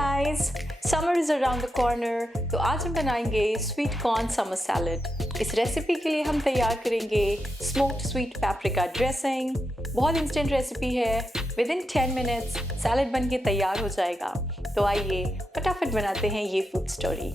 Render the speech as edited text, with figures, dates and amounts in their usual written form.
guys, summer is around the corner, तो आज हम बनाएंगे स्वीट कॉर्न समर सैलड। इस रेसिपी के लिए हम तैयार करेंगे स्मोक्ड स्वीट पैप्रिका ड्रेसिंग। बहुत इंस्टेंट रेसिपी है, विदिन 10 मिनट्स सैलड बन के तैयार हो जाएगा। तो आइए फटाफट बनाते हैं ये फूड स्टोरी।